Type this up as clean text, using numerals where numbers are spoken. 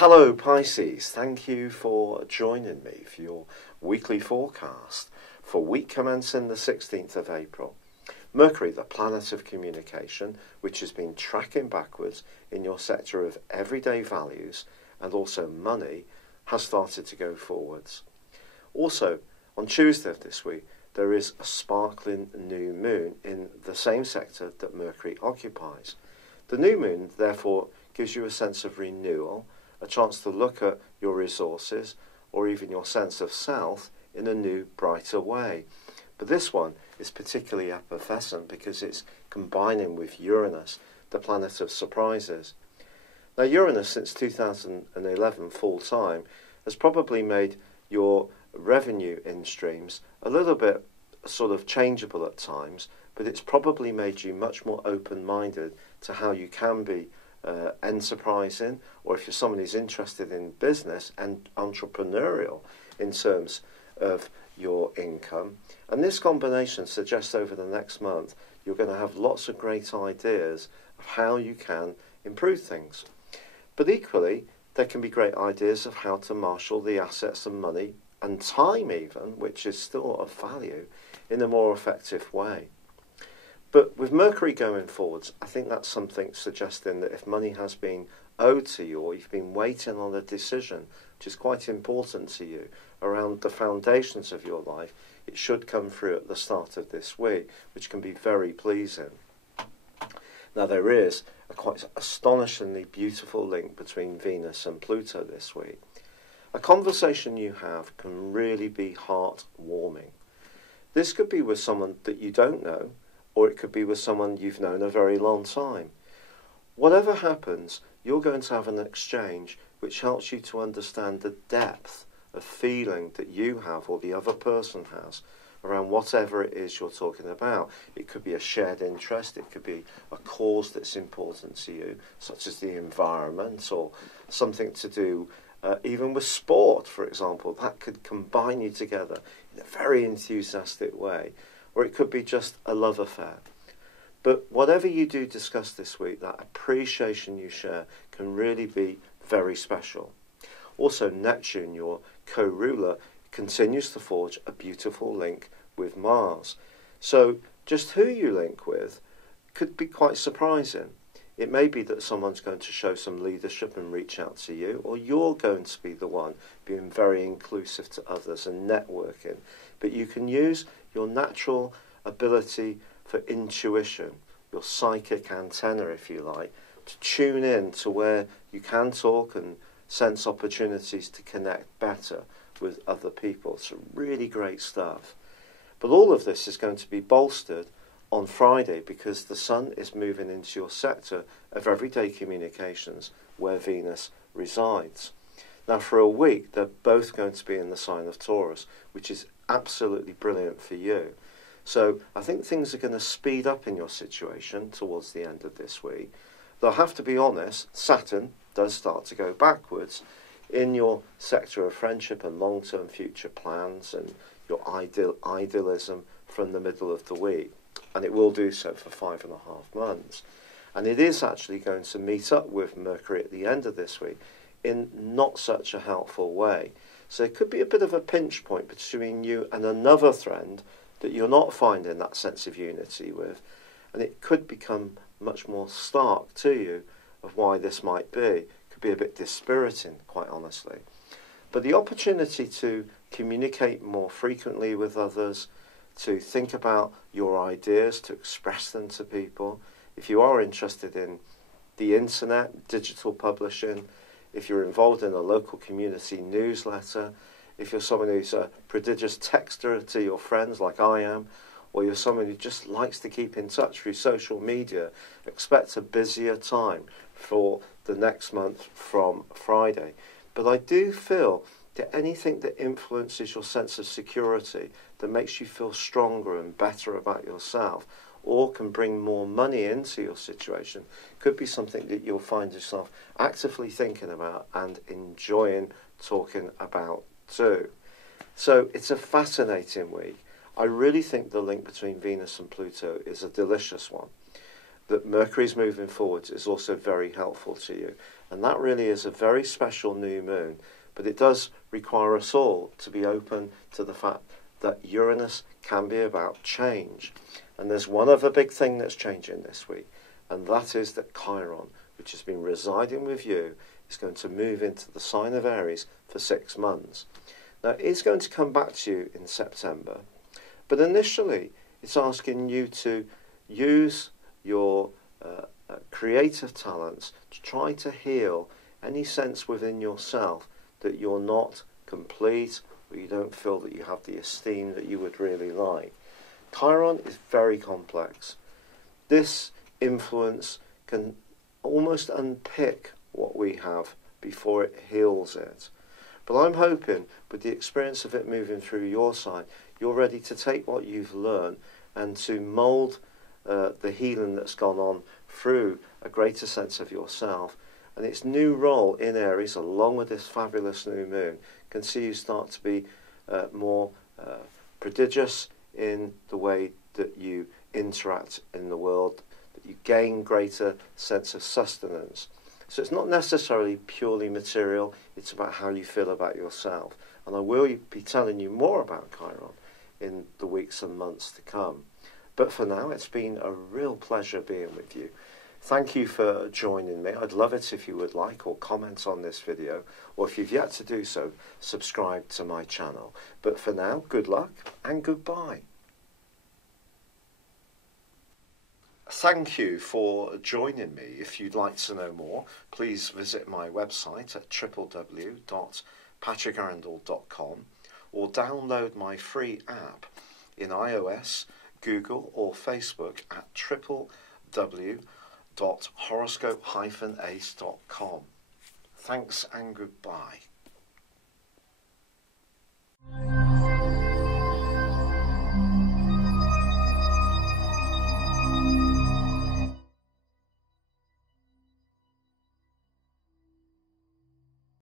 Hello Pisces, thank you for joining me for your weekly forecast for week commencing the 16th of April. Mercury, the planet of communication, which has been tracking backwards in your sector of everyday values and also money, has started to go forwards. Also, on Tuesday of this week, there is a sparkling new moon in the same sector that Mercury occupies. The new moon, therefore, gives you a sense of renewal, a chance to look at your resources or even your sense of self in a new, brighter way. But this one is particularly effervescent because it's combining with Uranus, the planet of surprises. Now, Uranus, since 2011 full-time, has probably made your revenue in streams a little bit sort of changeable at times, but it's probably made you much more open-minded to how you can be enterprising, or if you're someone who's interested in business and entrepreneurial in terms of your income. And this combination suggests over the next month you're going to have lots of great ideas of how you can improve things. But equally, there can be great ideas of how to marshal the assets and money and time even, which is still of value, in a more effective way. But with Mercury going forwards, I think that's something suggesting that if money has been owed to you, or you've been waiting on a decision, which is quite important to you, around the foundations of your life, it should come through at the start of this week, which can be very pleasing. Now, there is a quite astonishingly beautiful link between Venus and Pluto this week. A conversation you have can really be heart-warming. This could be with someone that you don't know, or it could be with someone you've known a very long time. Whatever happens, you're going to have an exchange which helps you to understand the depth of feeling that you have or the other person has around whatever it is you're talking about. It could be a shared interest, it could be a cause that's important to you, such as the environment, or something to do even with sport, for example. That could combine you together in a very enthusiastic way. Or it could be just a love affair. But whatever you do discuss this week, that appreciation you share can really be very special. Also, Neptune, your co-ruler, continues to forge a beautiful link with Mars. So just who you link with could be quite surprising. It may be that someone's going to show some leadership and reach out to you, or you're going to be the one being very inclusive to others and networking. But you can use your natural ability for intuition, your psychic antenna, if you like, to tune in to where you can talk and sense opportunities to connect better with other people. It's really great stuff. But all of this is going to be bolstered on Friday because the Sun is moving into your sector of everyday communications where Venus resides. Now, for a week, they're both going to be in the sign of Taurus, which is absolutely brilliant for you. So I think things are going to speed up in your situation towards the end of this week. Though I have to be honest, Saturn does start to go backwards in your sector of friendship and long-term future plans and your idealism from the middle of the week. And it will do so for 5.5 months. And it is actually going to meet up with Mercury at the end of this week in not such a helpful way. So it could be a bit of a pinch point between you and another friend that you're not finding that sense of unity with. And it could become much more stark to you of why this might be. It could be a bit dispiriting, quite honestly. But the opportunity to communicate more frequently with others, to think about your ideas, to express them to people. If you are interested in the internet, digital publishing, if you're involved in a local community newsletter, if you're someone who's a prodigious texter to your friends like I am, or you're someone who just likes to keep in touch through social media, expect a busier time for the next month from Friday. But I do feel that anything that influences your sense of security, that makes you feel stronger and better about yourself, or can bring more money into your situation, could be something that you'll find yourself actively thinking about and enjoying talking about too. So it's a fascinating week. I really think the link between Venus and Pluto is a delicious one. that Mercury's moving forwards is also very helpful to you. And that really is a very special new moon, but it does require us all to be open to the fact that Uranus can be about change. And there's one other big thing that's changing this week, and that is that Chiron, which has been residing with you, is going to move into the sign of Aries for 6 months. Now, it's going to come back to you in September, but initially it's asking you to use your creative talents to try to heal any sense within yourself that you're not complete, or you don't feel that you have the esteem that you would really like. Chiron is very complex. This influence can almost unpick what we have before it heals it. But I'm hoping with the experience of it moving through your side, you're ready to take what you've learned and to mould the healing that's gone on through a greater sense of yourself. And its new role in Aries, along with this fabulous new moon, can see you start to be more prodigious in the way that you interact in the world, that you gain greater sense of sustenance. So it's not necessarily purely material, it's about how you feel about yourself. And I will be telling you more about Chiron in the weeks and months to come. But for now, it's been a real pleasure being with you. Thank you for joining me. I'd love it if you would like or comment on this video, or if you've yet to do so, subscribe to my channel. But for now, good luck and goodbye. Thank you for joining me. If you'd like to know more, please visit my website at www.patrickarundell.com or download my free app in iOS, Google or Facebook at www.horoscope-ace.com. Thanks and goodbye.